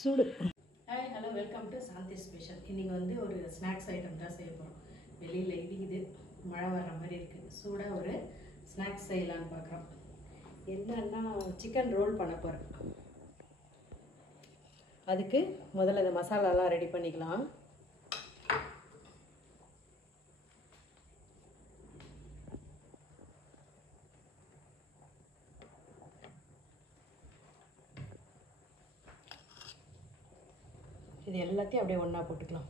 சுடு. Hi hello welcome to Shanthi special. இன்றைக்கி வந்து ஒரு ஸ்நாக்ஸ் ஐட்டம் தான் செய்ய போகிறோம். வெளியில் இடிக்குது, மழை வர்ற மாதிரி இருக்குது. சூடாக ஒரு ஸ்நாக்ஸ் செய்யலான்னு பார்க்குறோம். என்னன்னா சிக்கன் ரோல் பண்ண போகிறேன். அதுக்கு முதல்ல இந்த மசாலாலாம் ரெடி பண்ணிக்கலாம். இது எல்லாத்தையும் அப்படியே ஒன்றா போட்டுக்கலாம்.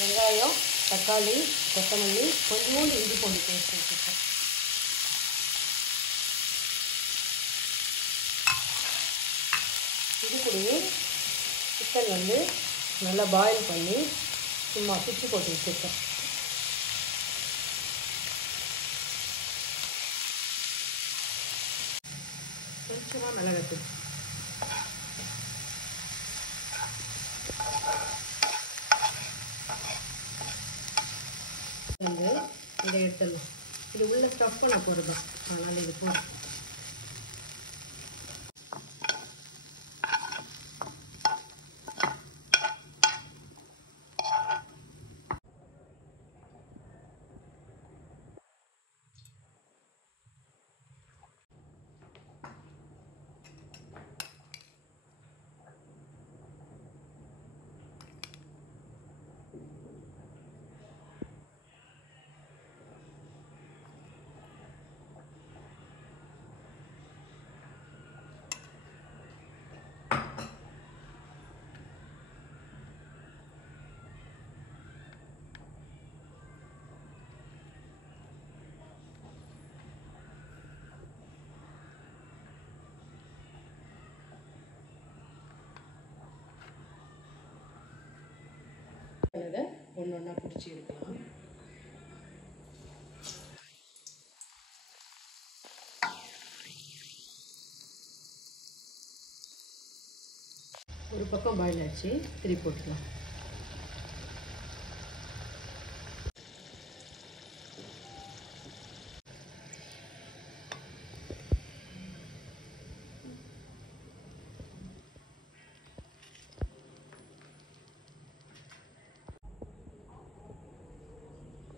வெங்காயம், தக்காளி, கொத்தமல்லி, கொஞ்சோண்டு இஞ்சி பூண்டு பேஸ்ட் வச்சுருக்கேன். இது கூடவே சிக்கன் வந்து நல்லா பாயில் பண்ணி சும்மா பிச்சு போட்டு வச்சுருக்கேன். கொஞ்சமாக மிளகாத்தூள், வந்து இதை எடுத்துடலாம். இது உள்ள ஸ்டஃப் பண்ண போகிறது, அதனால் இது போதும். அதை ஒன்று ஒன்றா பிடிச்சி எடுக்கலாம். ஒரு பக்கம் பாயில் ஆச்சு, திருப்பி போட்டுக்கலாம்.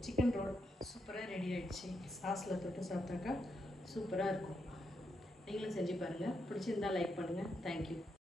சிக்கன் ரோல் சூப்பராக ரெடி ஆகிடுச்சு. சாஸில் தொட்டு சாப்பிட்டாக்கா சூப்பராக இருக்கும். நீங்களும் செஞ்சு பாருங்கள். பிடிச்சிருந்தால் லைக் பண்ணுங்கள். தேங்க்யூ.